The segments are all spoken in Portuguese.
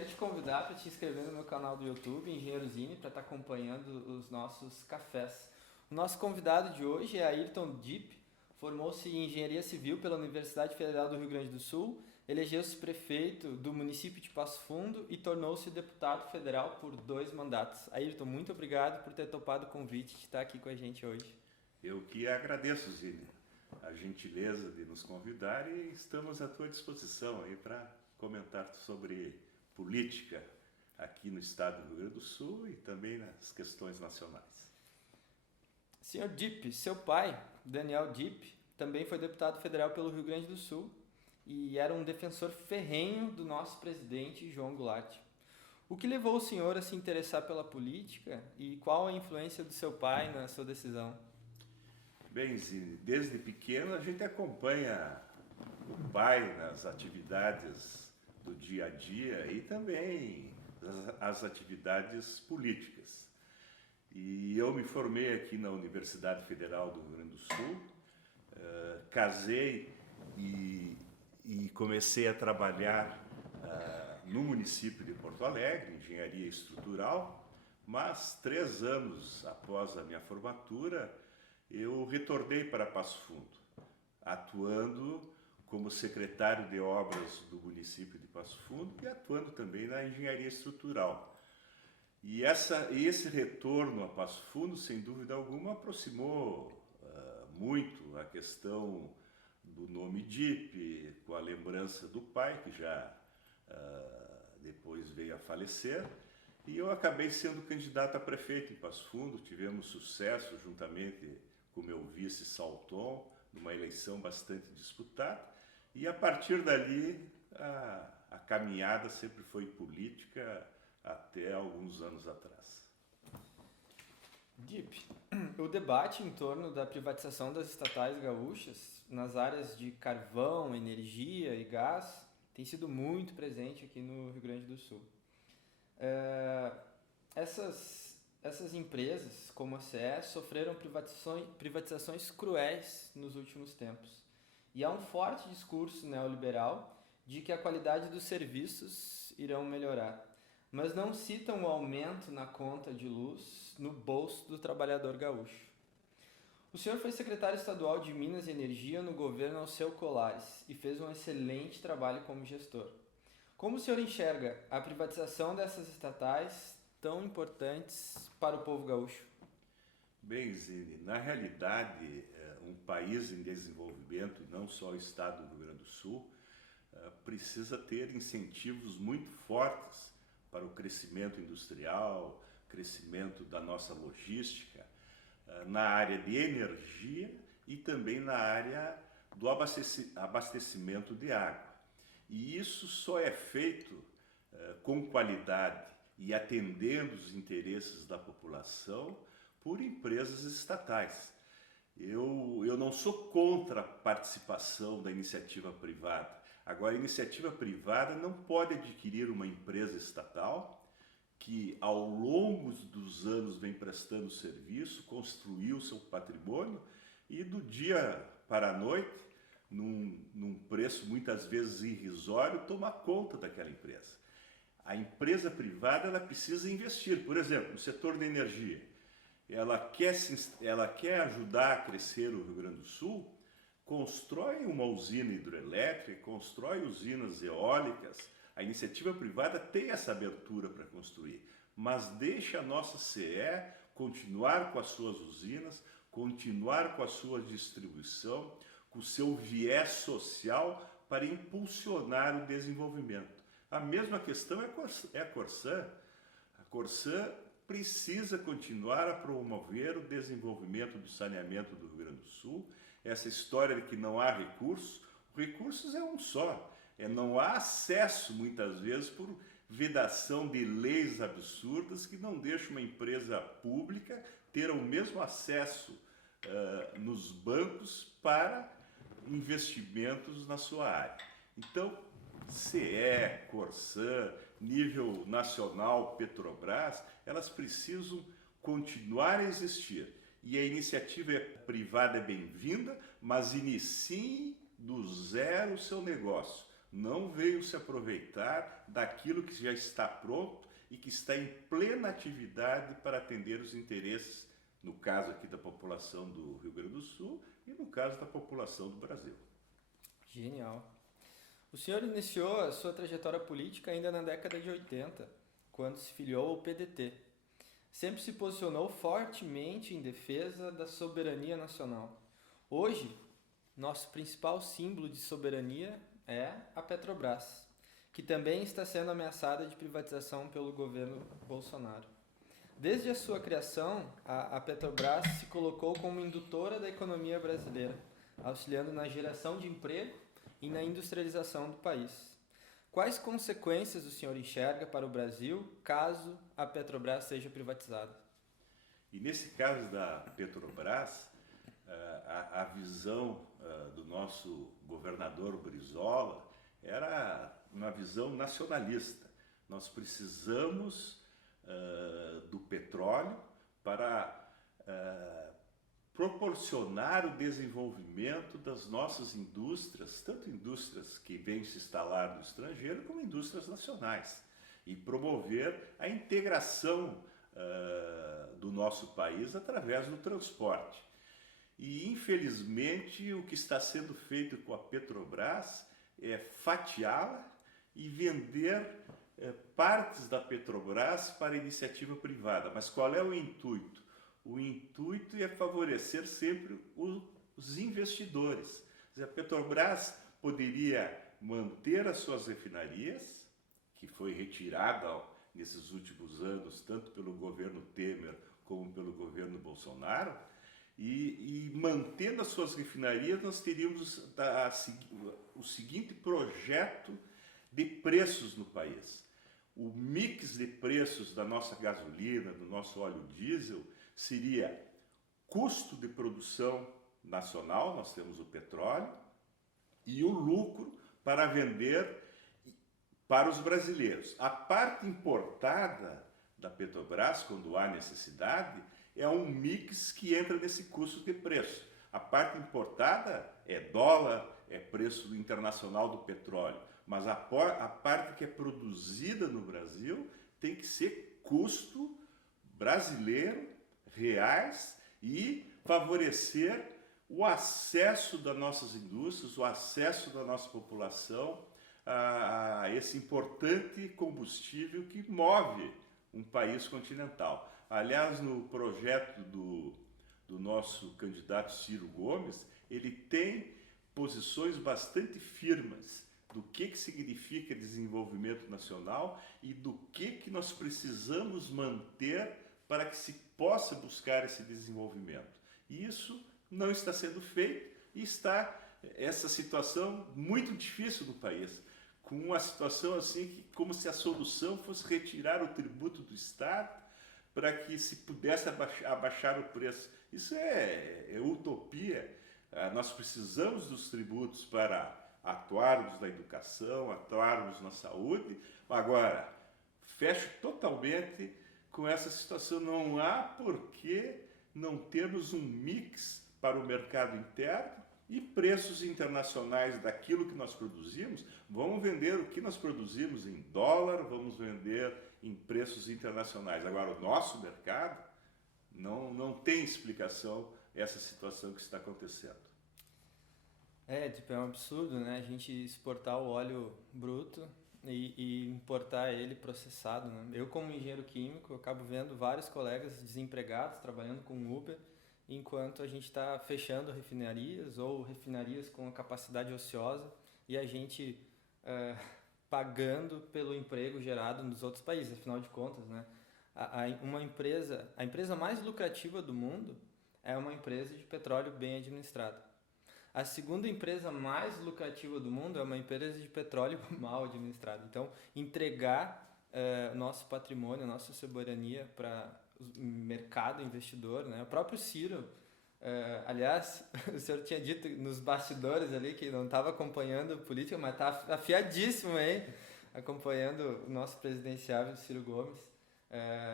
quero te convidar para te inscrever no meu canal do YouTube, Engenheiro Zine, para estar acompanhando os nossos cafés. O nosso convidado de hoje é Ayrton Dipp, formou-se em Engenharia Civil pela Universidade Federal do Rio Grande do Sul, elegeu-se prefeito do município de Passo Fundo e tornou-se deputado federal por 2 mandatos. Ayrton, muito obrigado por ter topado o convite de estar aqui com a gente hoje. Eu que agradeço, Zine, a gentileza de nos convidar e estamos à tua disposição aí para comentar sobre política aqui no estado do Rio Grande do Sul e também nas questões nacionais. Senhor Dipp, seu pai, Daniel Dipp, também foi deputado federal pelo Rio Grande do Sul e era um defensor ferrenho do nosso presidente João Goulart. O que levou o senhor a se interessar pela política e qual a influência do seu pai na sua decisão? Bem, Zine, desde pequeno a gente acompanha o pai nas atividades do dia a dia e também as atividades políticas. E eu me formei aqui na Universidade Federal do Rio Grande do Sul, casei e comecei a trabalhar no município de Porto Alegre, engenharia estrutural, mas 3 anos após a minha formatura, eu retornei para Passo Fundo, atuando como secretário de obras do município de Passo Fundo e atuando também na engenharia estrutural. E esse retorno a Passo Fundo, sem dúvida alguma, aproximou muito a questão do nome Dipp, com a lembrança do pai, que já depois veio a falecer, e eu acabei sendo candidato a prefeito em Passo Fundo. Tivemos sucesso juntamente com meu vice Salton, numa eleição bastante disputada, e a partir dali a caminhada sempre foi política até alguns anos atrás. Dipp, o debate em torno da privatização das estatais gaúchas nas áreas de carvão, energia e gás tem sido muito presente aqui no Rio Grande do Sul. Essas empresas, como a CE, sofreram privatizações cruéis nos últimos tempos. E há um forte discurso neoliberal de que a qualidade dos serviços irão melhorar, mas não citam o aumento na conta de luz no bolso do trabalhador gaúcho. O senhor foi secretário estadual de Minas e Energia no governo Alceu Colares e fez um excelente trabalho como gestor. Como o senhor enxerga a privatização dessas estatais tão importantes para o povo gaúcho? Bem, Zine, na realidade, um país em desenvolvimento, e não só o estado do Rio Grande do Sul, precisa ter incentivos muito fortes para o crescimento industrial, crescimento da nossa logística, na área de energia e também na área do abastecimento de água. E isso só é feito com qualidade e atendendo os interesses da população por empresas estatais. Eu não sou contra a participação da iniciativa privada. Agora, a iniciativa privada não pode adquirir uma empresa estatal que ao longo dos anos vem prestando serviço, construiu seu patrimônio e do dia para a noite, num preço muitas vezes irrisório, toma conta daquela empresa. A empresa privada ela precisa investir, por exemplo, no setor da energia. Ela quer ajudar a crescer o Rio Grande do Sul, constrói uma usina hidrelétrica, constrói usinas eólicas. A iniciativa privada tem essa abertura para construir, mas deixa a nossa CE continuar com as suas usinas, continuar com a sua distribuição, com o seu viés social para impulsionar o desenvolvimento. A mesma questão é a Corsã. A Corsã precisa continuar a promover o desenvolvimento do saneamento do Rio Grande do Sul. Essa história de que não há recursos é um só. Não há acesso, muitas vezes, por vedação de leis absurdas que não deixam uma empresa pública ter o mesmo acesso nos bancos para investimentos na sua área. Então, CE, Corsã, nível nacional, Petrobras, elas precisam continuar a existir. E a iniciativa privada é bem-vinda, mas inicie do zero o seu negócio. não veio se aproveitar daquilo que já está pronto e que está em plena atividade para atender os interesses, no caso aqui da população do Rio Grande do Sul e no caso da população do Brasil. Genial. O senhor iniciou a sua trajetória política ainda na década de 80, quando se filiou ao PDT. Sempre se posicionou fortemente em defesa da soberania nacional. Hoje, nosso principal símbolo de soberania é a Petrobras, que também está sendo ameaçada de privatização pelo governo Bolsonaro. Desde a sua criação, a Petrobras se colocou como indutora da economia brasileira, auxiliando na geração de emprego e na industrialização do país. Quais consequências o senhor enxerga para o Brasil caso a Petrobras seja privatizada? E nesse caso da Petrobras, a visão do nosso governador Brizola era uma visão nacionalista. Nós precisamos do petróleo para proporcionar o desenvolvimento das nossas indústrias, tanto indústrias que vêm se instalar no estrangeiro, como indústrias nacionais, e promover a integração do nosso país através do transporte. E, infelizmente, o que está sendo feito com a Petrobras é fatiá-la e vender partes da Petrobras para iniciativa privada. Mas qual é o intuito? O intuito é favorecer sempre os investidores. A Petrobras poderia manter as suas refinarias, que foi retirada nesses últimos anos, tanto pelo governo Temer como pelo governo Bolsonaro, e mantendo as suas refinarias, nós teríamos o seguinte projeto de preços no país. O mix de preços da nossa gasolina, do nosso óleo diesel, seria custo de produção nacional, nós temos o petróleo, e o lucro para vender para os brasileiros. A parte importada da Petrobras, quando há necessidade, é um mix que entra nesse custo de preço. A parte importada é dólar, é preço internacional do petróleo, mas a parte que é produzida no Brasil tem que ser custo brasileiro, reais, e favorecer o acesso das nossas indústrias, o acesso da nossa população a esse importante combustível que move um país continental. Aliás, no projeto do nosso candidato Ciro Gomes, ele tem posições bastante firmes do que significa desenvolvimento nacional e do que nós precisamos manter para que se possa buscar esse desenvolvimento. E isso não está sendo feito e está essa situação muito difícil no país, com uma situação assim que, como se a solução fosse retirar o tributo do Estado para que se pudesse abaixar o preço. Isso é utopia. Nós precisamos dos tributos para atuarmos na educação, atuarmos na saúde. Agora, fecho totalmente com essa situação. Não há por que não termos um mix para o mercado interno e preços internacionais daquilo que nós produzimos. Vamos vender o que nós produzimos em dólar, vamos vender em preços internacionais. Agora, o nosso mercado não tem explicação essa situação que está acontecendo. É um absurdo, né? A gente exportar o óleo bruto e importar ele processado, né? Eu, como engenheiro químico, acabo vendo vários colegas desempregados trabalhando com Uber, enquanto a gente está fechando refinarias ou refinarias com capacidade ociosa e a gente pagando pelo emprego gerado nos outros países, afinal de contas, né? A empresa mais lucrativa do mundo é uma empresa de petróleo bem administrada. A segunda empresa mais lucrativa do mundo é uma empresa de petróleo mal administrada. Então, entregar nosso patrimônio, nossa soberania para o mercado investidor, né? O próprio Ciro, aliás, o senhor tinha dito nos bastidores ali que não estava acompanhando a política, mas está afiadíssimo aí, acompanhando o nosso presidenciável, Ciro Gomes.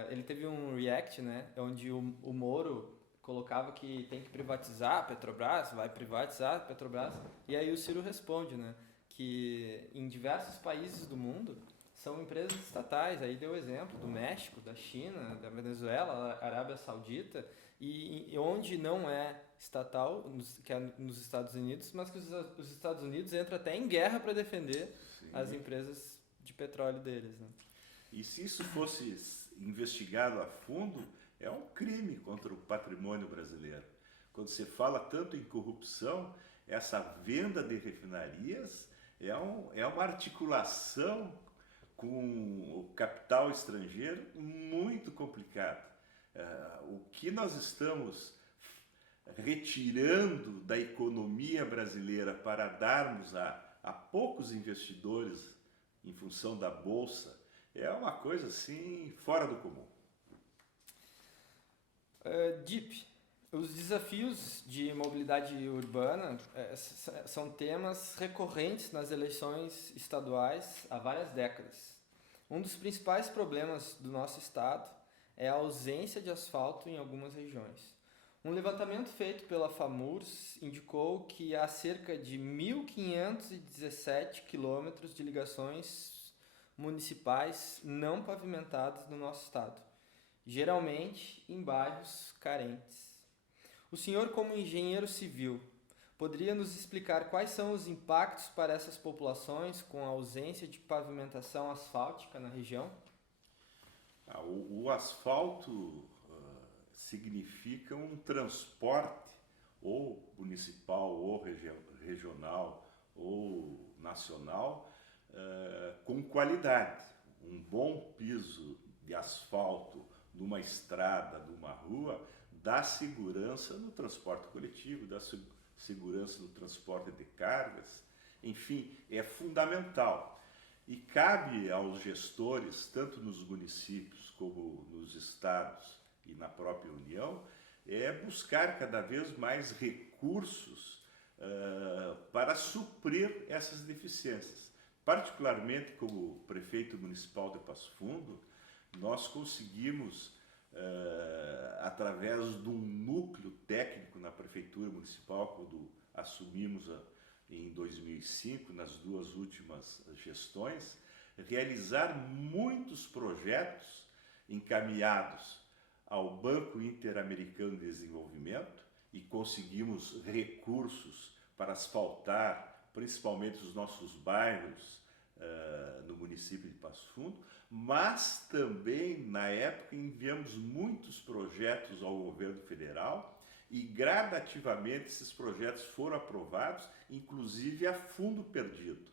Ele teve um react, né? Onde o Moro colocava que tem que privatizar a Petrobras, vai privatizar a Petrobras, e aí o Ciro responde, né, que em diversos países do mundo são empresas estatais. Aí deu exemplo do México, da China, da Venezuela, Arábia Saudita, e onde não é estatal, que é nos Estados Unidos, mas que os Estados Unidos entram até em guerra para defender Sim. as empresas de petróleo deles, né? E se isso fosse investigado a fundo, é um crime contra o patrimônio brasileiro. Quando você fala tanto em corrupção, essa venda de refinarias é uma articulação com o capital estrangeiro muito complicada. O que nós estamos retirando da economia brasileira para darmos a poucos investidores em função da Bolsa é uma coisa assim fora do comum. Deep, os desafios de mobilidade urbana são temas recorrentes nas eleições estaduais há várias décadas. Um dos principais problemas do nosso estado é a ausência de asfalto em algumas regiões. Um levantamento feito pela FAMURS indicou que há cerca de 1.517 quilômetros de ligações municipais não pavimentadas no nosso estado, geralmente em bairros carentes. O senhor, como engenheiro civil, poderia nos explicar quais são os impactos para essas populações com a ausência de pavimentação asfáltica na região? O asfalto significa um transporte ou municipal, ou regional, ou nacional, com qualidade. Um bom piso de asfalto numa estrada, numa rua, dá segurança no transporte coletivo, dá segurança no transporte de cargas, enfim, é fundamental. E cabe aos gestores, tanto nos municípios como nos estados e na própria União, buscar cada vez mais recursos para suprir essas deficiências. Particularmente como prefeito municipal de Passo Fundo, nós conseguimos, através de um núcleo técnico na prefeitura municipal, quando assumimos em 2005, nas duas últimas gestões, realizar muitos projetos encaminhados ao Banco Interamericano de Desenvolvimento e conseguimos recursos para asfaltar principalmente os nossos bairros no município de Passo Fundo, mas também na época enviamos muitos projetos ao governo federal e gradativamente esses projetos foram aprovados, inclusive a fundo perdido,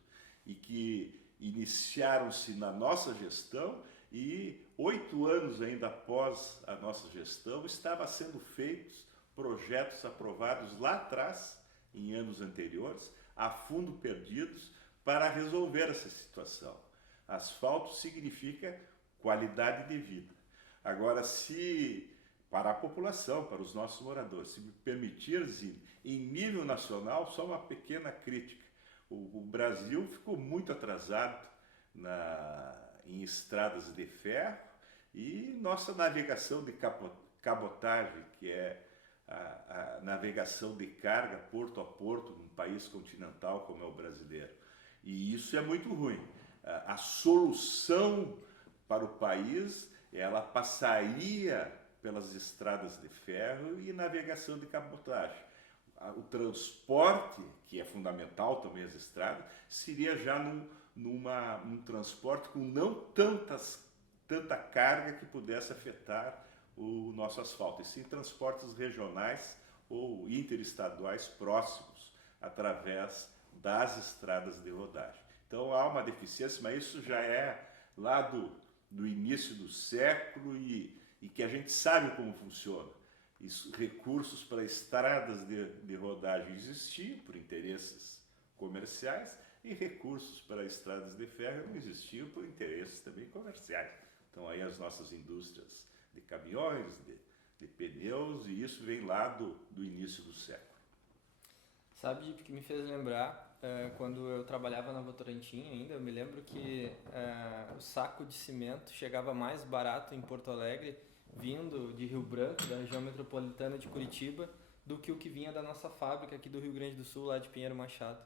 e que iniciaram-se na nossa gestão e 8 anos ainda após a nossa gestão estavam sendo feitos projetos aprovados lá atrás, em anos anteriores, a fundo perdidos, para resolver essa situação. Asfalto significa qualidade de vida. Agora, se para a população, para os nossos moradores, se me permitir, Zine, em nível nacional, só uma pequena crítica. O Brasil ficou muito atrasado em estradas de ferro e nossa navegação de cabotagem, que é a navegação de carga porto a porto num país continental como é o brasileiro. E isso é muito ruim. A solução para o país, ela passaria pelas estradas de ferro e navegação de cabotagem. O transporte, que é fundamental também as estradas, seria já num transporte com não tanta carga que pudesse afetar o nosso asfalto, e sim transportes regionais ou interestaduais próximos, através das estradas de rodagem. Então há uma deficiência, mas isso já é lá do início do século e que a gente sabe como funciona. Recursos para estradas de rodagem existiam por interesses comerciais e recursos para estradas de ferro não existiam por interesses também comerciais. Então aí as nossas indústrias de caminhões, de pneus, e isso vem lá do início do século. Sabe, que me fez lembrar, quando eu trabalhava na Votorantim ainda, eu me lembro que o saco de cimento chegava mais barato em Porto Alegre, vindo de Rio Branco, da região metropolitana de Curitiba, do que o que vinha da nossa fábrica aqui do Rio Grande do Sul, lá de Pinheiro Machado.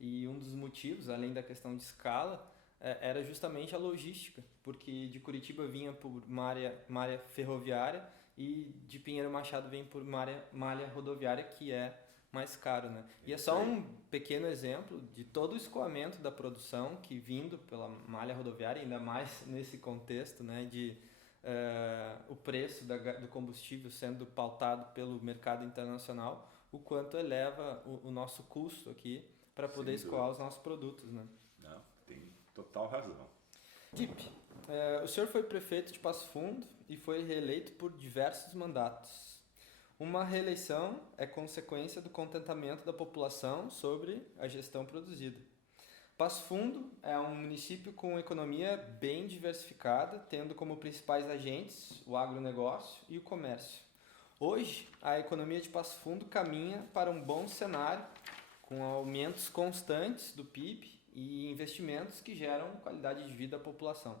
E um dos motivos, além da questão de escala, era justamente a logística, porque de Curitiba vinha por malha ferroviária e de Pinheiro Machado vem por malha rodoviária, que é mais caro, né? E é só um pequeno exemplo de todo o escoamento da produção que vindo pela malha rodoviária, ainda mais nesse contexto, né, de o preço do combustível sendo pautado pelo mercado internacional, o quanto eleva o nosso custo aqui para poder escoar os nossos produtos, né? Não, tem total razão. Dip, o senhor foi prefeito de Passo Fundo e foi reeleito por diversos mandatos. Uma reeleição é consequência do contentamento da população sobre a gestão produzida. Passo Fundo é um município com economia bem diversificada, tendo como principais agentes o agronegócio e o comércio. Hoje, a economia de Passo Fundo caminha para um bom cenário, com aumentos constantes do PIB e investimentos que geram qualidade de vida à população.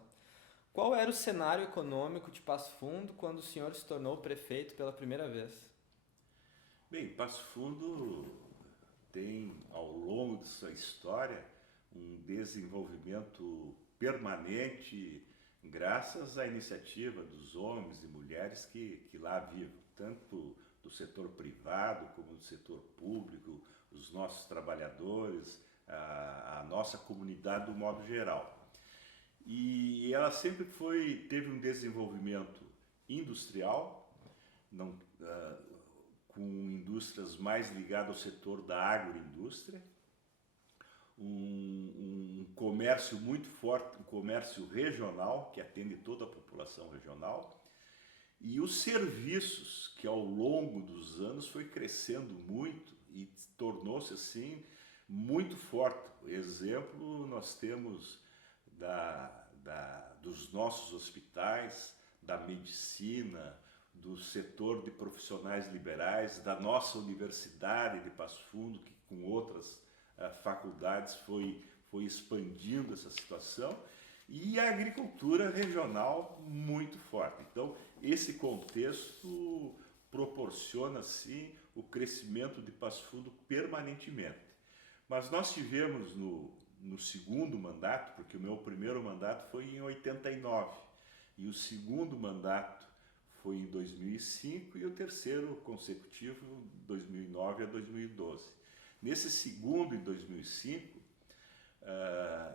Qual era o cenário econômico de Passo Fundo quando o senhor se tornou prefeito pela primeira vez? Bem, Passo Fundo tem, ao longo de sua história, um desenvolvimento permanente graças à iniciativa dos homens e mulheres que lá vivem, tanto do setor privado como do setor público, os nossos trabalhadores, a nossa comunidade do modo geral. E ela sempre teve um desenvolvimento industrial, não, com indústrias mais ligadas ao setor da agroindústria, um comércio muito forte, um comércio regional, que atende toda a população regional, e os serviços, que ao longo dos anos foi crescendo muito e tornou-se assim muito forte. Exemplo, nós temos dos nossos hospitais, da medicina, do setor de profissionais liberais, da nossa Universidade de Passo Fundo, que com outras faculdades foi expandindo essa situação, e a agricultura regional muito forte. Então, esse contexto proporciona, sim, o crescimento de Passo Fundo permanentemente. Mas nós tivemos no segundo mandato, porque o meu primeiro mandato foi em 89, e o segundo mandato foi em 2005 e o terceiro consecutivo, 2009 a 2012. Nesse segundo, em 2005,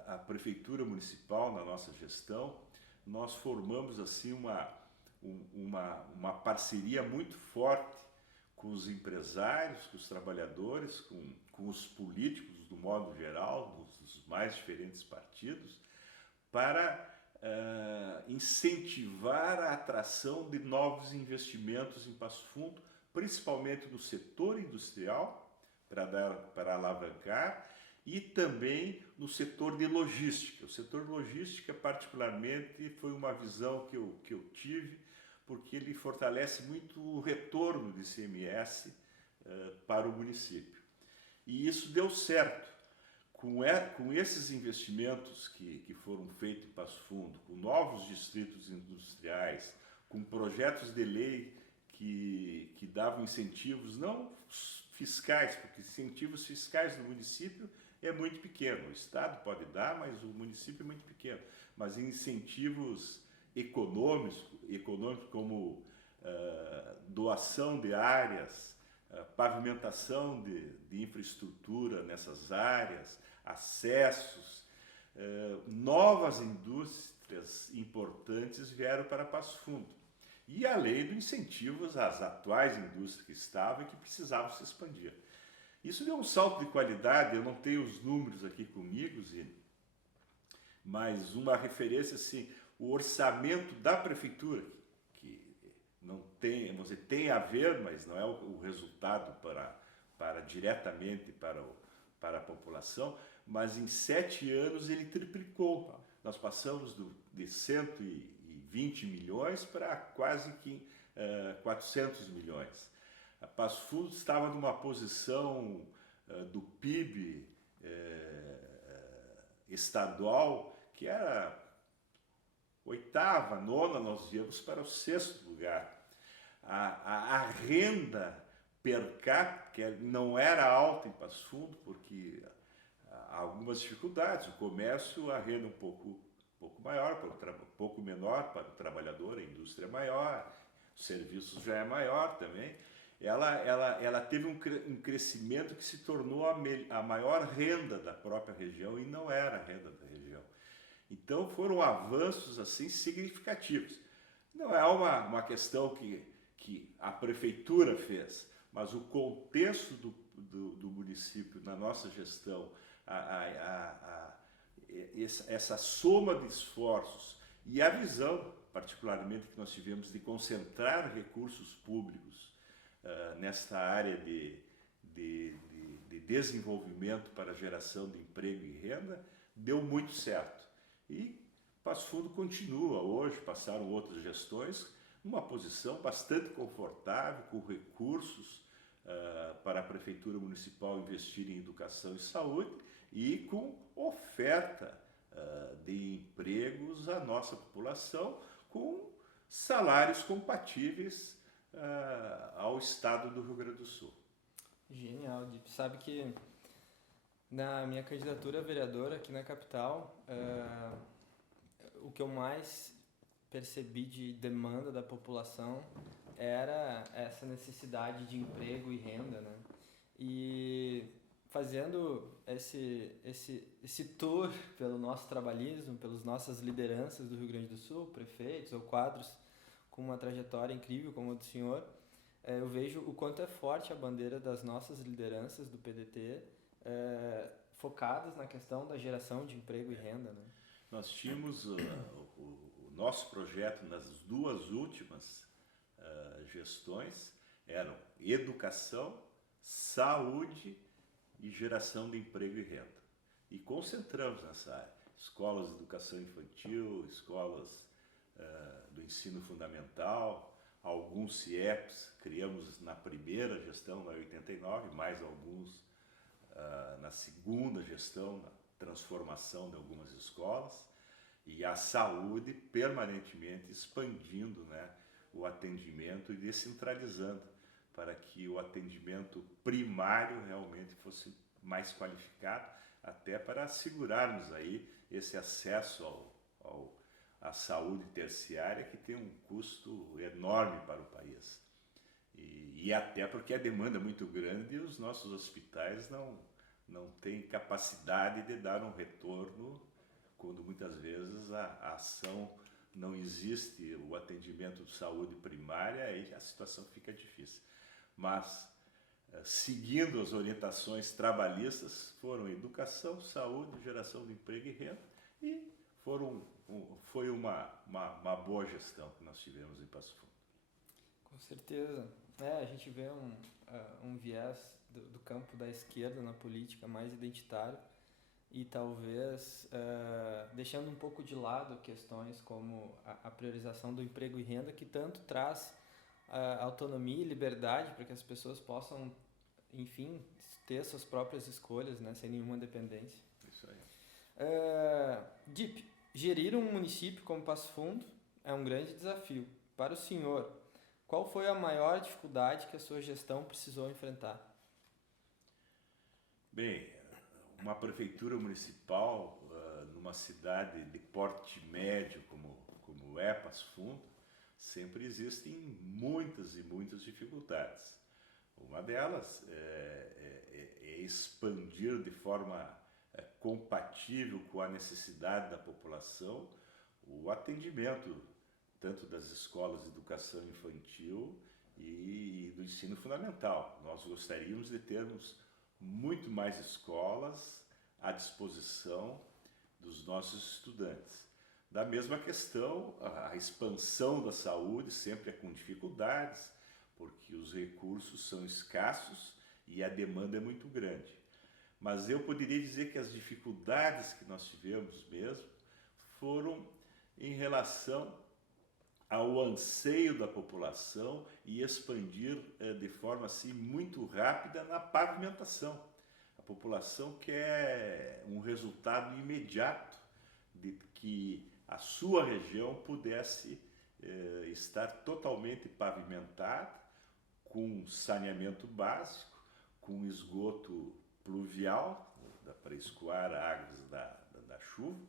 a Prefeitura Municipal, na nossa gestão, nós formamos assim uma parceria muito forte com os empresários, com os trabalhadores, com os políticos, do modo geral, dos mais diferentes partidos, para incentivar a atração de novos investimentos em Passo Fundo, principalmente no setor industrial, para alavancar, e também no setor de logística. O setor de logística, particularmente, foi uma visão que eu tive, porque ele fortalece muito o retorno de ICMS para o município. E isso deu certo. Com esses investimentos que foram feitos em Passo Fundo, com novos distritos industriais, com projetos de lei que davam incentivos, não fiscais, porque incentivos fiscais no município é muito pequeno. O Estado pode dar, mas o município é muito pequeno. Mas incentivos econômicos como doação de áreas, pavimentação de infraestrutura nessas áreas, acessos, novas indústrias importantes vieram para Passo Fundo. E além dos incentivos às atuais indústrias que estavam e que precisavam se expandir. Isso deu um salto de qualidade, eu não tenho os números aqui comigo, Zine, mas uma referência assim, o orçamento da prefeitura, que não tem, você tem a ver, mas não é o resultado diretamente para a população, mas em 7 anos ele triplicou. Nós passamos de 120 milhões para quase 400 milhões. A Passo Fundo estava numa posição do PIB estadual que era 8ª, 9ª, nós íamos para o 6º lugar. A renda per capita, que não era alta em Passo Fundo, porque há algumas dificuldades. O comércio, a renda pouco maior, pouco menor para o trabalhador, a indústria é maior, os serviços já é maior também. Ela teve um crescimento que se tornou a maior renda da própria região e não era a renda da região. Então foram avanços assim significativos. Não é uma questão que a prefeitura fez, mas o contexto do município na nossa gestão, essa soma de esforços e a visão, particularmente, que nós tivemos de concentrar recursos públicos nesta área de desenvolvimento para geração de emprego e renda, deu muito certo. E Passo Fundo continua hoje, passaram outras gestões, numa posição bastante confortável, com recursos para a Prefeitura Municipal investir em educação e saúde e com oferta de empregos à nossa população com salários compatíveis ao estado do Rio Grande do Sul. Genial, Dip. Sabe que na minha candidatura a vereadora aqui na capital, o que eu mais percebi de demanda da população era essa necessidade de emprego e renda, né? E fazendo esse tour pelo nosso trabalhismo, pelas nossas lideranças do Rio Grande do Sul, prefeitos ou quadros com uma trajetória incrível como a do senhor, eu vejo o quanto é forte a bandeira das nossas lideranças do PDT, focadas na questão da geração de emprego e renda, né? Nós tínhamos o nosso projeto nas duas últimas gestões, eram educação, saúde e geração de emprego e renda. E concentramos nessa área. Escolas de educação infantil, escolas do ensino fundamental, alguns CIEPs, criamos na primeira gestão, na 89, mais alguns na segunda gestão, na transformação de algumas escolas, e a saúde permanentemente expandindo, né, o atendimento e descentralizando para que o atendimento primário realmente fosse mais qualificado, até para assegurarmos aí esse acesso à saúde terciária, que tem um custo enorme para o país. E até porque a demanda é muito grande e os nossos hospitais não têm capacidade de dar um retorno quando muitas vezes a ação não existe, o atendimento de saúde primária, aí a situação fica difícil. Mas, seguindo as orientações trabalhistas, foram educação, saúde, geração de emprego e renda, e foi uma boa gestão que nós tivemos em Passo Fundo. Com certeza. A gente vê um viés do campo da esquerda na política mais identitário e talvez deixando um pouco de lado questões como a priorização do emprego e renda, que tanto traz autonomia e liberdade para que as pessoas possam, enfim, ter suas próprias escolhas, né, sem nenhuma dependência. Isso aí. Dip, gerir um município como Passo Fundo é um grande desafio. Para o senhor, qual foi a maior dificuldade que a sua gestão precisou enfrentar? Bem, uma prefeitura municipal numa cidade de porte médio como é Passo Fundo, sempre existem muitas e muitas dificuldades. Uma delas é expandir de forma compatível com a necessidade da população o atendimento tanto das escolas de educação infantil e do ensino fundamental. Nós gostaríamos de termos muito mais escolas à disposição dos nossos estudantes. Da mesma questão, a expansão da saúde sempre é com dificuldades, porque os recursos são escassos e a demanda é muito grande. Mas eu poderia dizer que as dificuldades que nós tivemos mesmo foram em relação ao anseio da população e expandir de forma assim muito rápida na pavimentação. A população quer um resultado imediato de que a sua região pudesse estar totalmente pavimentada, com saneamento básico, com esgoto pluvial para escoar águas da chuva,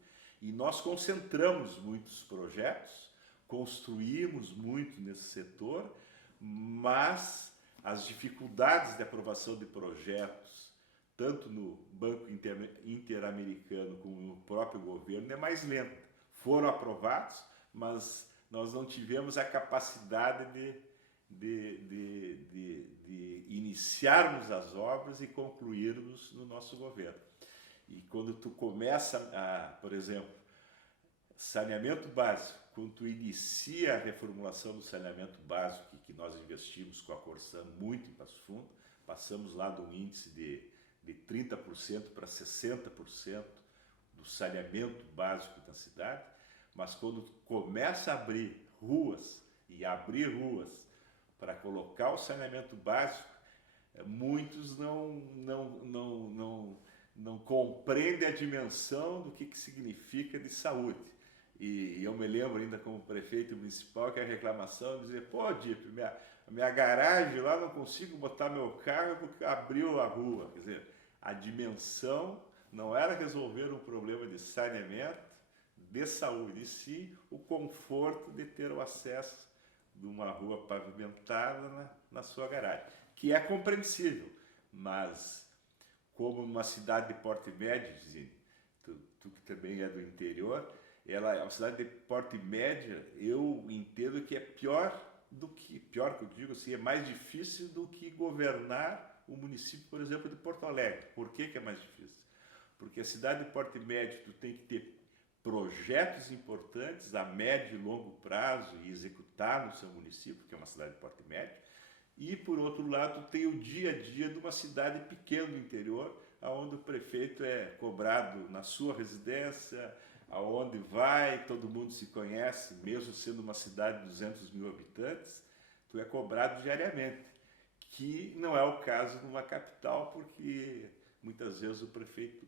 e nós concentramos muitos projetos, construímos muito nesse setor, mas as dificuldades de aprovação de projetos, tanto no Banco Interamericano como no próprio governo, é mais lenta. Foram aprovados, mas nós não tivemos a capacidade de iniciarmos as obras e concluirmos no nosso governo. E quando tu começa, por exemplo, saneamento básico, quando tu inicia a reformulação do saneamento básico, que nós investimos com a Corsan muito em Passo Fundo, passamos lá de um índice de 30% para 60% do saneamento básico da cidade, mas quando tu começa a abrir ruas para colocar o saneamento básico, muitos não compreendem a dimensão do que significa de saúde. E eu me lembro ainda como prefeito municipal que a reclamação dizia: pô, Dip, minha garagem lá não consigo botar meu carro porque abriu a rua. Quer dizer, a dimensão não era resolver um problema de saneamento, de saúde, e sim o conforto de ter o acesso de uma rua pavimentada na sua garagem, que é compreensível, mas como uma cidade de porte médio, tu que também é do interior, ela é uma cidade de porte média, eu entendo que é pior que eu digo assim, é mais difícil do que governar o município, por exemplo, de Porto Alegre. Por que é mais difícil? Porque a cidade de porte médio, tu tem que ter projetos importantes a médio e longo prazo e executar no seu município, que é uma cidade de porte médio, e por outro lado tem o dia a dia de uma cidade pequena do interior, onde o prefeito é cobrado na sua residência, aonde vai, todo mundo se conhece, mesmo sendo uma cidade de 200 mil habitantes, tu é cobrado diariamente, que não é o caso numa capital, porque muitas vezes o prefeito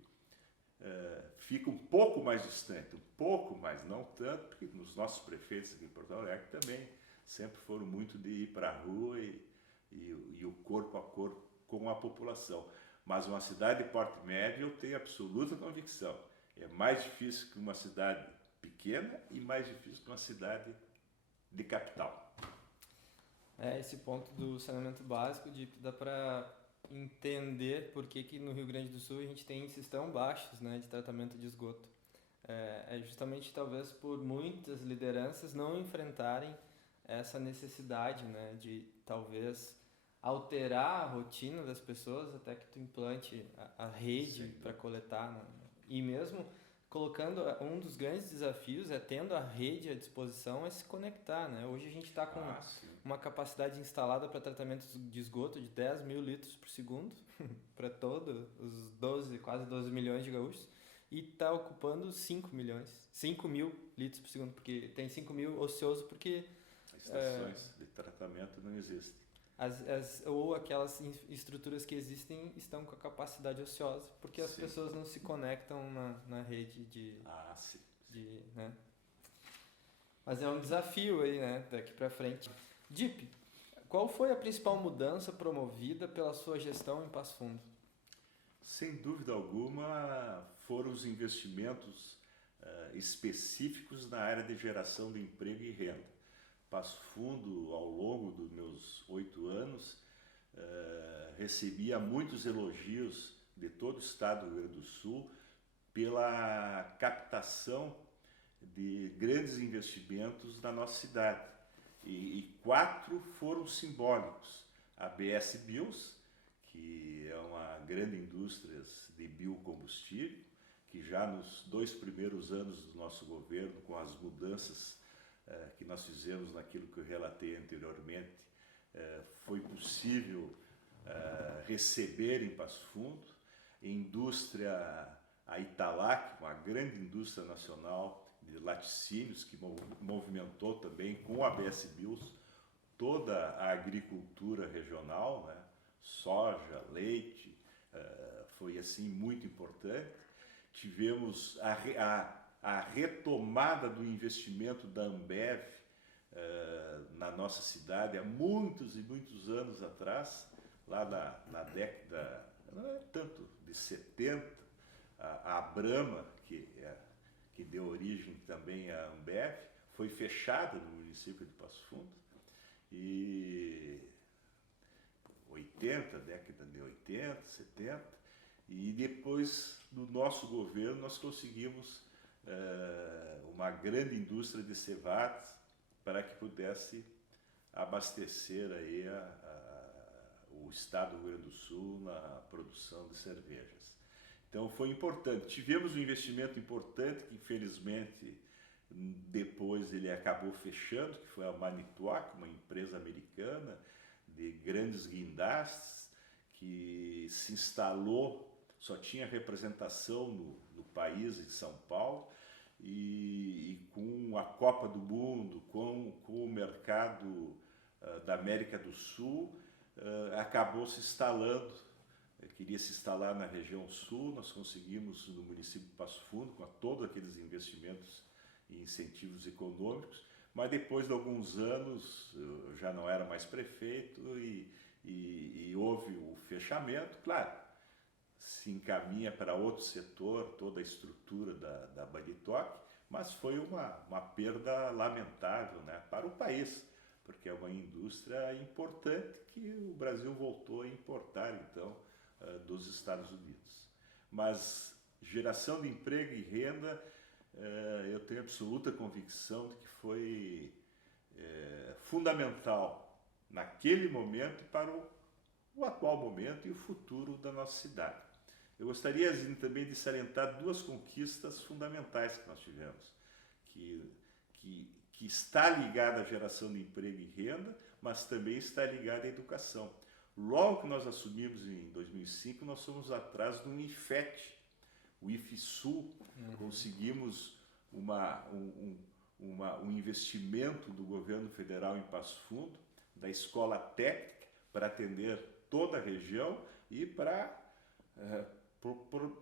fica um pouco mais distante, um pouco mais, não tanto, porque os nossos prefeitos aqui em Porto Alegre também sempre foram muito de ir para a rua e o corpo a corpo com a população. Mas uma cidade de porte médio, eu tenho absoluta convicção, é mais difícil que uma cidade pequena e mais difícil que uma cidade de capital. Esse ponto do saneamento básico, dá para entender por que no Rio Grande do Sul a gente tem índices tão baixos, né, de tratamento de esgoto. É justamente talvez por muitas lideranças não enfrentarem essa necessidade, né, de talvez alterar a rotina das pessoas até que tu implante a rede para coletar, né? E mesmo colocando, um dos grandes desafios é tendo a rede à disposição, é se conectar, né? Hoje a gente está com uma capacidade instalada para tratamento de esgoto de 10 mil litros por segundo para todos os quase 12 milhões de gaúchos, e está ocupando 5 mil litros por segundo, porque tem 5 mil ocioso porque estações de tratamento não existem. Ou aquelas estruturas que existem estão com a capacidade ociosa, porque as pessoas não se conectam na rede né? Mas é um desafio aí, né, daqui para frente. Dip, qual foi a principal mudança promovida pela sua gestão em Passo Fundo? Sem dúvida alguma, foram os investimentos específicos na área de geração de emprego e renda. Passo Fundo, ao longo dos meus 8 anos, recebia muitos elogios de todo o estado do Rio Grande do Sul pela captação de grandes investimentos na nossa cidade. E 4 foram simbólicos. A BS Bios, que é uma grande indústria de biocombustível, que já nos 2 primeiros anos do nosso governo, com as mudanças que nós fizemos naquilo que eu relatei anteriormente, foi possível receber em Passo Fundo. A Italac, uma grande indústria nacional de laticínios, que movimentou também com a BS Bios toda a agricultura regional, né? Soja, leite, foi assim muito importante. Tivemos a retomada do investimento da Ambev na nossa cidade há muitos e muitos anos atrás, lá na década, não é tanto, de 70, a Brahma, que deu origem também à Ambev, foi fechada no município de Passo Fundo, e 80, década de 80, 70, e depois do nosso governo nós conseguimos uma grande indústria de cevadas para que pudesse abastecer aí o estado do Rio Grande do Sul na produção de cervejas. Então foi importante. Tivemos um investimento importante que infelizmente depois ele acabou fechando, que foi a Manitowoc, uma empresa americana de grandes guindastes, que se instalou, só tinha representação no país, em São Paulo, e com a Copa do Mundo, com o mercado da América do Sul, acabou se instalando, queria se instalar na região sul. Nós conseguimos no município de Passo Fundo, com todos aqueles investimentos e incentivos econômicos, mas depois de alguns anos eu já não era mais prefeito e houve o fechamento. Claro, se encaminha para outro setor toda a estrutura da Manitowoc, mas foi uma perda lamentável, né, para o país, porque é uma indústria importante que o Brasil voltou a importar então dos Estados Unidos. Mas geração de emprego e renda, eu tenho absoluta convicção de que foi fundamental naquele momento para o atual momento e o futuro da nossa cidade. Eu gostaria também de salientar duas conquistas fundamentais que nós tivemos, que está ligada à geração de emprego e renda, mas também está ligada à educação. Logo que nós assumimos em 2005, nós fomos atrás de um IFET, o IFSU. Conseguimos um investimento do governo federal em Passo Fundo, da escola técnica, para atender toda a região e para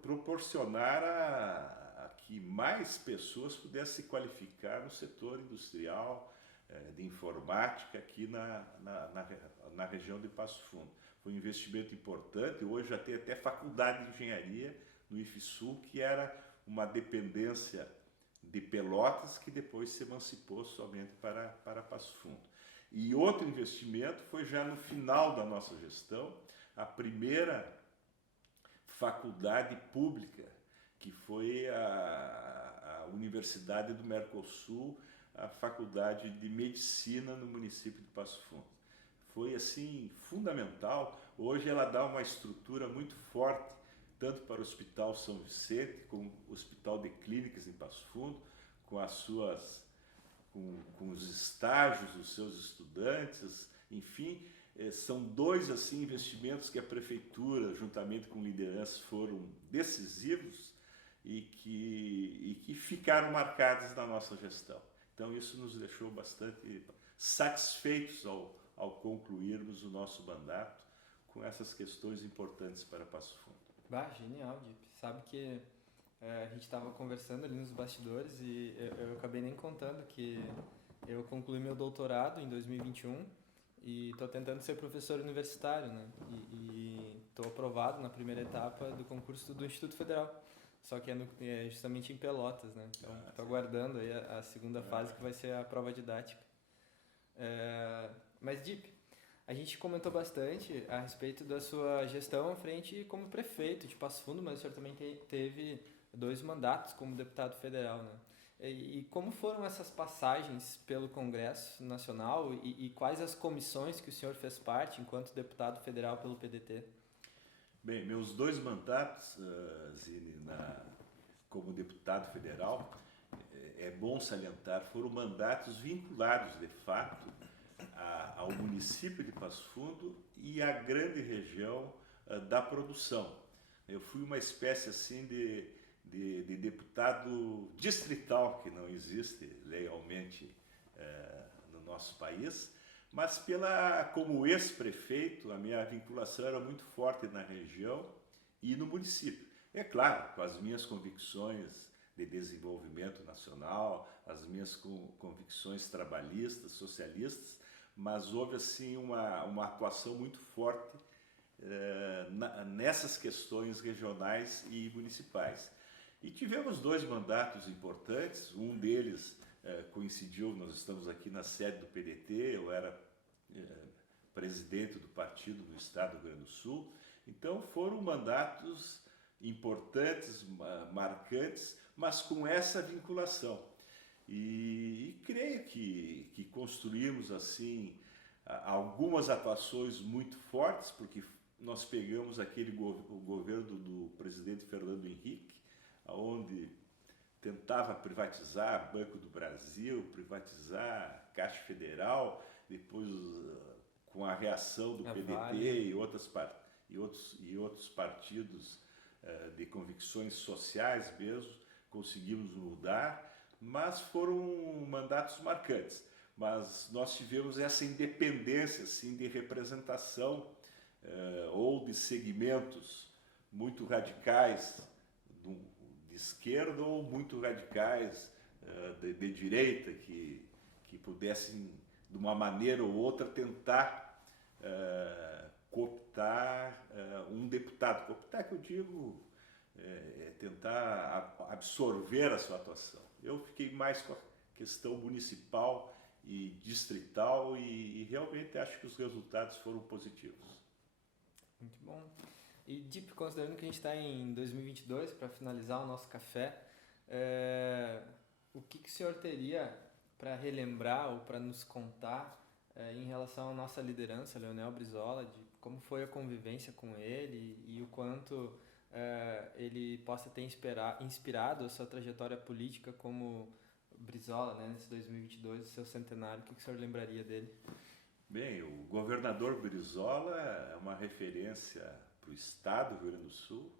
proporcionar a que mais pessoas pudessem se qualificar no setor industrial, de informática aqui na região de Passo Fundo. Foi um investimento importante. Hoje já tem até faculdade de engenharia no IFSU, que era uma dependência de Pelotas, que depois se emancipou somente para Passo Fundo. E outro investimento foi já no final da nossa gestão, a primeira faculdade pública, que foi a Universidade do Mercosul, a Faculdade de Medicina no município de Passo Fundo. Foi assim fundamental. Hoje ela dá uma estrutura muito forte, tanto para o Hospital São Vicente, como o Hospital de Clínicas em Passo Fundo, com os estágios dos seus estudantes. Enfim, são dois assim investimentos que a prefeitura, juntamente com lideranças, foram decisivos e que ficaram marcados na nossa gestão. Então isso nos deixou bastante satisfeitos ao concluirmos o nosso mandato com essas questões importantes para Passo Fundo. Genial, Dip. Sabe que a gente estava conversando ali nos bastidores e eu acabei nem contando que eu concluí meu doutorado em 2021 e estou tentando ser professor universitário, né? E estou aprovado na primeira etapa do concurso do Instituto Federal. Só que é justamente em Pelotas, né? Então, estou aguardando aí a segunda fase, que vai ser a prova didática. Mas, Dip, a gente comentou bastante a respeito da sua gestão à frente como prefeito de Passo Fundo, mas o senhor também teve 2 mandatos como deputado federal, né? E como foram essas passagens pelo Congresso Nacional e quais as comissões que o senhor fez parte enquanto deputado federal pelo PDT? Bem, meus 2 mandatos, Zine, como deputado federal, é bom salientar, foram mandatos vinculados, de fato, ao município de Passo Fundo e à grande região da produção. Eu fui uma espécie assim de deputado distrital, que não existe legalmente no nosso país, mas como ex-prefeito, a minha vinculação era muito forte na região e no município. É claro, com as minhas convicções de desenvolvimento nacional, as minhas convicções trabalhistas, socialistas, mas houve assim uma atuação muito forte nessas questões regionais e municipais. E tivemos 2 mandatos importantes, um deles coincidiu, nós estamos aqui na sede do PDT, eu era presidente do partido do Estado do Rio Grande do Sul, então foram mandatos importantes, marcantes, mas com essa vinculação. E creio que construímos assim algumas atuações muito fortes, porque nós pegamos o governo do presidente Fernando Henrique, onde tentava privatizar Banco do Brasil, privatizar Caixa Federal, depois com a reação do PDT Vale. e outros partidos de convicções sociais mesmo, conseguimos mudar, mas foram mandatos marcantes. Mas nós tivemos essa independência assim, de representação ou de segmentos muito radicais de esquerda ou muito radicais de direita que pudessem, de uma maneira ou outra, tentar cooptar um deputado. Cooptar, que eu digo, tentar absorver a sua atuação. Eu fiquei mais com a questão municipal e distrital e realmente acho que os resultados foram positivos. Muito bom. E, Deep, considerando que a gente está em 2022, para finalizar o nosso café, o que o senhor teria para relembrar ou para nos contar em relação à nossa liderança, Leonel Brizola, de como foi a convivência com ele e o quanto ele possa ter inspirado a sua trajetória política como Brizola, né, nesse 2022, o seu centenário? O que o senhor lembraria dele? Bem, o governador Brizola é uma referência para o estado do Rio Grande do Sul,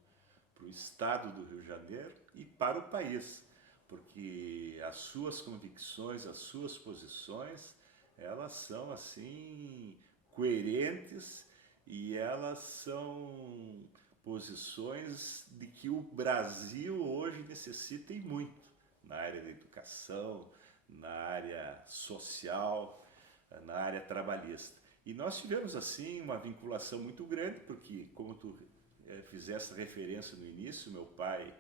para o estado do Rio de Janeiro e para o país, porque as suas convicções, as suas posições, elas são assim coerentes e elas são posições de que o Brasil hoje necessita e muito, na área da educação, na área social, na área trabalhista. E nós tivemos assim uma vinculação muito grande, porque como tu fizeste referência no início, meu pai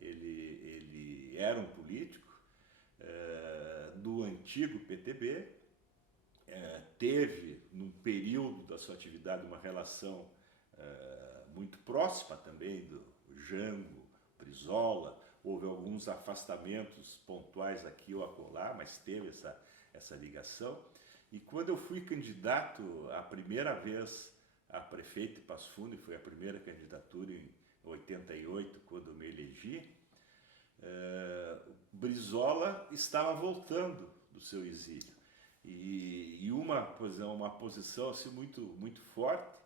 ele era um político do antigo PTB, teve num período da sua atividade uma relação muito próxima também do Jango, Brizola, houve alguns afastamentos pontuais aqui ou acolá, mas teve essa ligação. E quando eu fui candidato a primeira vez a prefeito de Passo Fundo, e foi a primeira candidatura em 88, quando eu me elegi, Brizola estava voltando do seu exílio. E uma posição assim, muito, muito forte.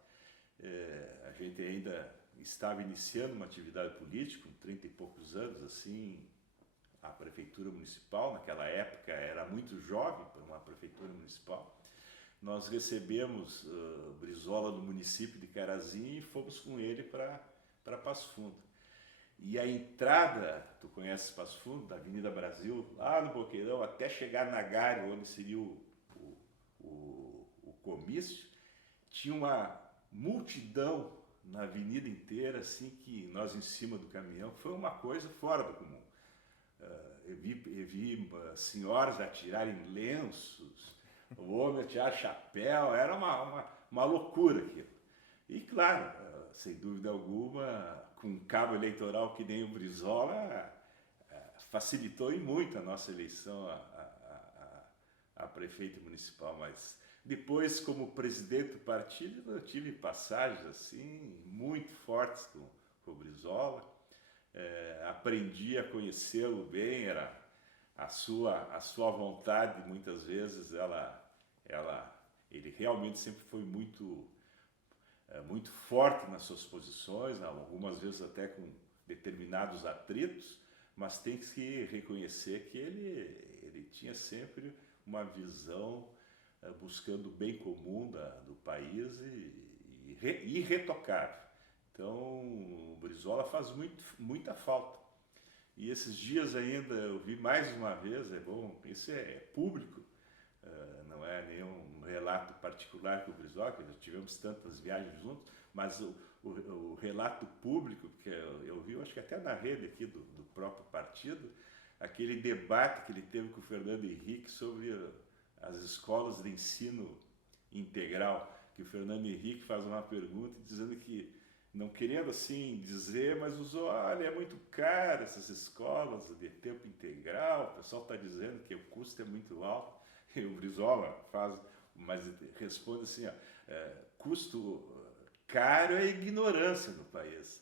A gente ainda estava iniciando uma atividade política, com 30 e poucos anos, assim, a prefeitura municipal, naquela época era muito jovem para uma prefeitura municipal. Nós recebemos Brizola no município de Carazinho e fomos com ele para Passo Fundo. E a entrada, tu conheces Passo Fundo, da Avenida Brasil, lá no Boqueirão, até chegar na Gário, onde seria o comício, tinha uma multidão na avenida inteira, assim, que nós em cima do caminhão, foi uma coisa fora do comum. Eu vi senhoras atirarem lenços, o homem atirar chapéu, era uma loucura aquilo. E claro, sem dúvida alguma, com um cabo eleitoral que nem o Brizola, facilitou e muito a nossa eleição a prefeito municipal, mas depois, como presidente do partido, eu tive passagens assim muito fortes com o Brizola. Aprendi a conhecê-lo bem, era a sua vontade, muitas vezes ele realmente sempre foi muito forte nas suas posições, algumas vezes até com determinados atritos, mas tem que se reconhecer que ele tinha sempre uma visão buscando o bem comum do país e irretocável. Então, o Brizola faz muita falta. E esses dias ainda eu vi mais uma vez, isso é público, não é nenhum relato particular com o Brizola, que já tivemos tantas viagens juntos, mas o relato público, que eu vi, acho que até na rede aqui do próprio partido, aquele debate que ele teve com o Fernando Henrique sobre as escolas de ensino integral, que o Fernando Henrique faz uma pergunta dizendo que, não querendo assim dizer, mas usou, olha, é muito caro essas escolas de tempo integral, o pessoal está dizendo que o custo é muito alto, e o Brizola mas responde assim, ó, custo caro é ignorância no país.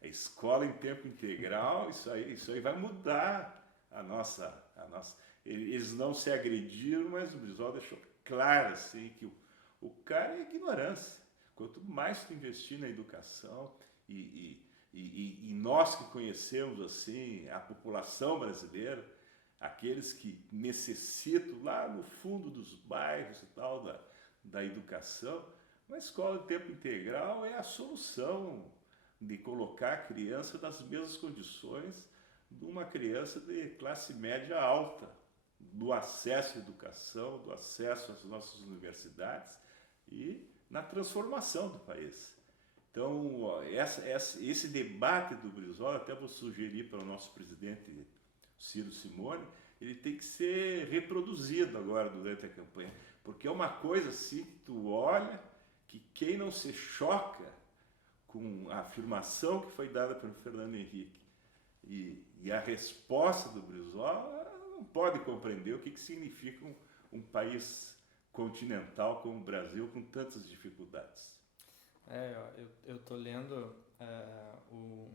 A escola em tempo integral, isso aí vai mudar a nossa... Eles não se agrediram, mas o Brizola deixou claro assim, que o cara é ignorância. Quanto mais tu investir na educação e nós que conhecemos assim a população brasileira, aqueles que necessitam lá no fundo dos bairros e tal da educação, uma escola de tempo integral é a solução de colocar a criança nas mesmas condições de uma criança de classe média alta, do acesso à educação, do acesso às nossas universidades e na transformação do país. Então, esse debate do Brizola, até vou sugerir para o nosso presidente Ciro Simone, ele tem que ser reproduzido agora durante a campanha, porque é uma coisa assim que tu olha, que quem não se choca com a afirmação que foi dada pelo Fernando Henrique e a resposta do Brizola, não pode compreender o que significa um país continental como o Brasil com tantas dificuldades. Eu estou lendo o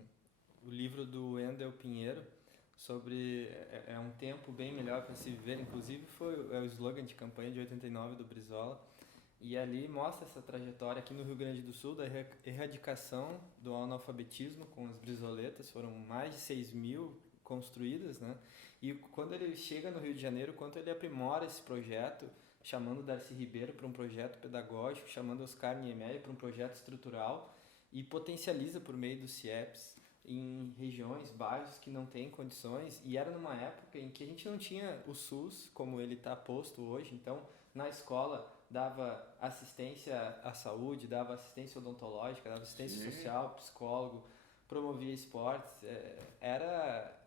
livro do Wendel Pinheiro sobre um tempo bem melhor para se viver, inclusive foi o slogan de campanha de 89 do Brizola, e ali mostra essa trajetória aqui no Rio Grande do Sul da erradicação do analfabetismo com as brizoletas. Foram mais de 6.000 construídas, né? E quando ele chega no Rio de Janeiro, quanto ele aprimora esse projeto, chamando Darcy Ribeiro para um projeto pedagógico, chamando Oscar Niemeyer para um projeto estrutural, e potencializa por meio dos CIEPs em regiões, bairros que não têm condições, e era numa época em que a gente não tinha o SUS como ele está posto hoje. Então na escola dava assistência à saúde, dava assistência odontológica, dava assistência social, psicólogo, promovia esportes. Era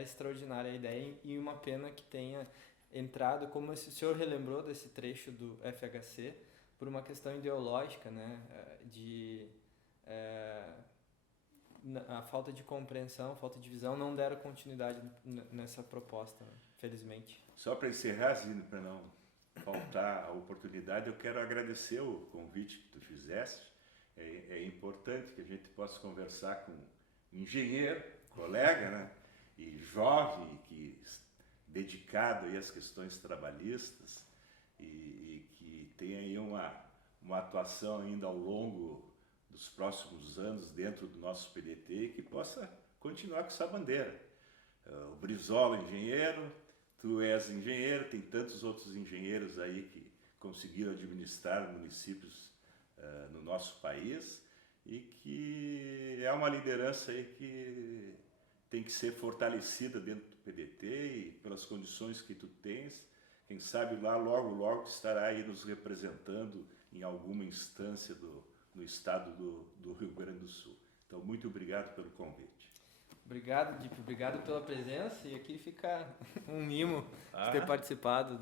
extraordinária a ideia, e uma pena que tenha entrado, como o senhor relembrou desse trecho do FHC, por uma questão ideológica, né, a falta de compreensão, falta de visão, não deram continuidade nessa proposta, né, felizmente. Só para encerrar, Zino, para não faltar a oportunidade, eu quero agradecer o convite que tu fizeste. É importante que a gente possa conversar com um engenheiro, colega, né, e jovem, que dedicado aí às questões trabalhistas e que tem aí uma atuação ainda ao longo dos próximos anos dentro do nosso PDT e que possa continuar com essa bandeira. O Brizola, engenheiro, tu és engenheiro, tem tantos outros engenheiros aí que conseguiram administrar municípios no nosso país e que é uma liderança aí que tem que ser fortalecida dentro do PDT e pelas condições que tu tens. Quem sabe lá logo estará aí nos representando em alguma instância no estado do Rio Grande do Sul. Então, muito obrigado pelo convite. Obrigado, Dip, obrigado pela presença, e aqui fica um mimo de ter participado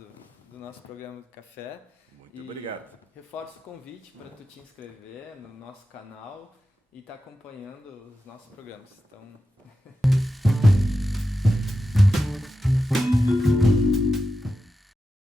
do nosso programa do Café. Muito obrigado. Reforço o convite para tu te inscrever no nosso canal e estar acompanhando os nossos programas. Então...